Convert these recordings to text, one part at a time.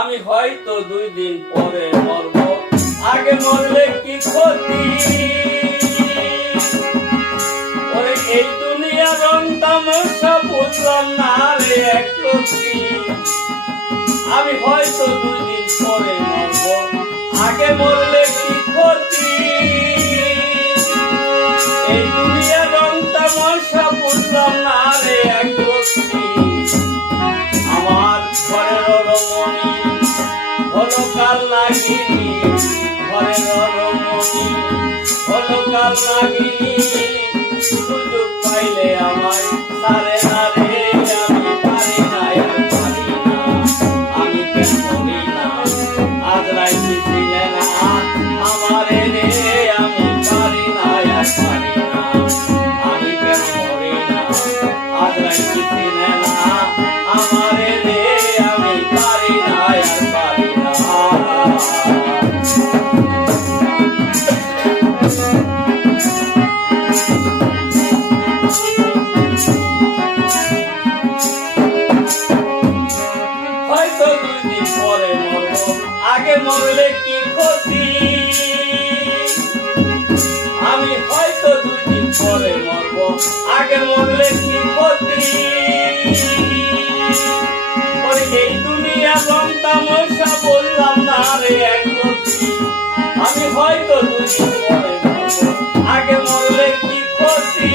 আমি হয়তো 2 দিন পরে মরব, আগে মরলে কি ক্ষতি। ওরে এই দুনিয়ার রং তামাশা বুঝলাম না রে একরতি। আমি হয়তো 2 দিন পরে মরব, আগে মরলে কি ক্ষতি। এই দুনিয়ার রং তামাশা বুঝলাম না রে একরতি। আমার ঘরের রমণী হলো কাল নাগিনী, ঘরের রমণী হলো কাল নাগিনী। সুযোগ পাইলে আমায় সারে না রে, আমি পারি না আর পারি না, আমি কেন মরি না। আজ রাইতে ছিলে না আমারে রে, আমি পারি না আর পারি না, আমি কেন মরি না। আজ রাইতে ছিলে না আমারে রে, আমি পারি না আর পারি না। হয়তো 2 দিন পরে মরব, আগে মরলে কি ক্ষতি। আমি হয়তো 2 দিন পরে মরব, আগে মরলে কি ক্ষতি। এই দুনিয়া রং তামাশা বললাম না রে একরতি। আমি হয়তো 2 দিন পরে মরব, আগে মরলে কি ক্ষতি।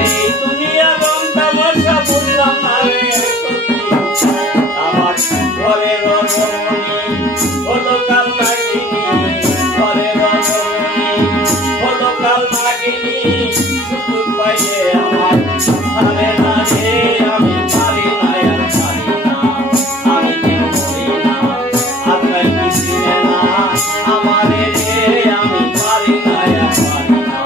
এই দুনিয়া রং তামাশা বললাম না রে একরতি। আমার ঘরের রমণী হলো কাল নাগিনী, ঘরের রমণী হলো কাল নাগিনী। সুযোগ পাইলে আমার সারে না রে, আমি পারি না আর পারি না, আমি কেন মরি না। আপনার কি চিনে না আমারে রে, আমি পারি না আর পারি না।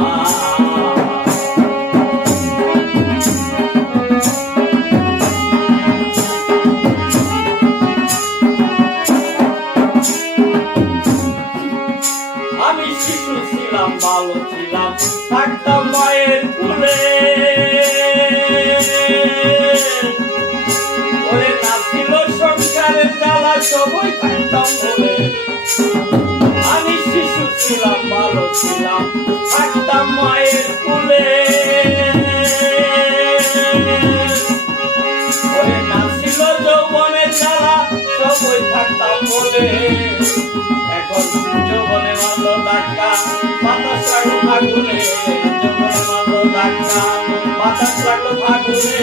আমি শিশু ছিলাম, ভালো ছিলাম, থাকতাম মায়ের কোলে। ওরে না ছিল সংসারের জ্বালা, সবই থাকতাম বলে। আমি শিশু ছিলাম, ভালো ছিলাম, থাকতাম মায়ের কোলে। ওরে না ছিল যৌবনের জ্বালা, সবই থাকতাম বলে। এখন যৌবনে মারলো ধাক্কা, বাতাস লাগলো ফাগুনে। যৌবনে মারলো ধাক্কা, বাতাস লাগলো ফাগুনে।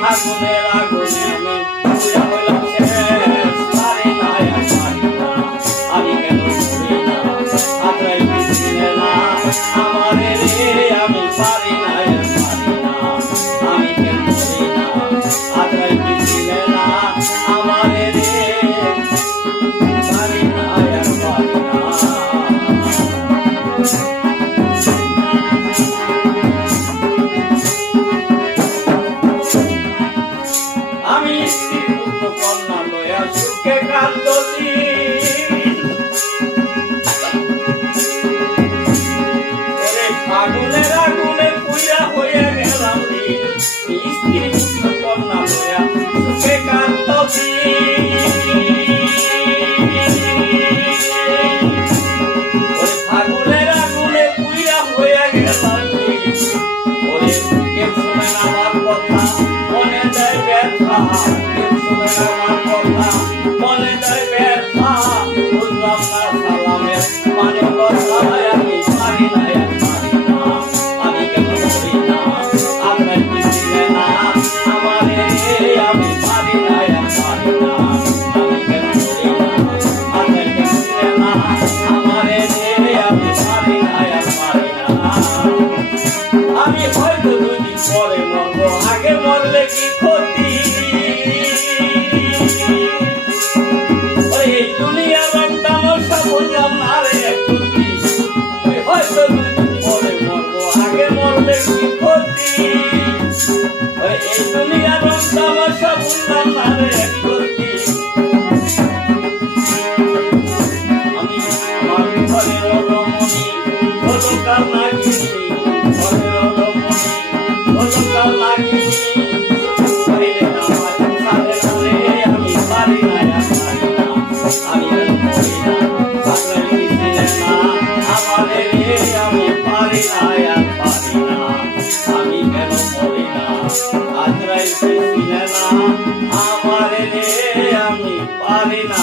ফাগুনের আগুনে আমি পুড়িয়া হইলাম শেষ, পারি না আর পারি না, আমি কেন মরি না। আপনার কি চিনে না আমারে রে, আমি পারি না আর পারি না, আমি কেন মরি না। আপনার কি চিনে না আমারে রে, পারি না আর পারি না। আমি স্ত্রী পুত্র কন্যা লয়া সুখে কাঁদছি। ওরে ফাগুনের আগুনে পুড়িয়া হইয়া গেলাম ঋণ, স্ত্রী পুত্র কন্যা লয়া সুখে কাঁদছি। ওরে ফাগুনের আগুনে পুড়িয়া হইয়া গেলাম ঋণ। ওরে কেউ শুনে না আমার কথা, মনে দেয় ব্যথা। কেউ শুনে না আমার কথা, মনে দেয় ব্যথা। বুঝলাম না সালামের মানে কথা, আমি পারি না আর পারি না, আমি কেন মরি না। আপনার কি চিনে না আমারে রে, আমি পারি না আর পারি না, আমি কেন মরি না। আপনার কি চিনে না আমারে রে, আমি পারি না আর পারি না। আমি হয়তো 2 দিন পরে মরব, আগে মরলে কি ক্ষতি। এই দুনিয়ার রং তামাশা বললাম না রে একরতি। হয়তো 2 দিন পরে মরব, আগে মরলে কি ক্ষতি। এই দুনিয়ার রং তামাশা বললাম না রে একরতি। আমি আমার ঘরের রমণী হলো কাল নাগিনী, ঘরের রমণী হলো কাল নাগিনী। চিনে না আমার রে আমি পারি না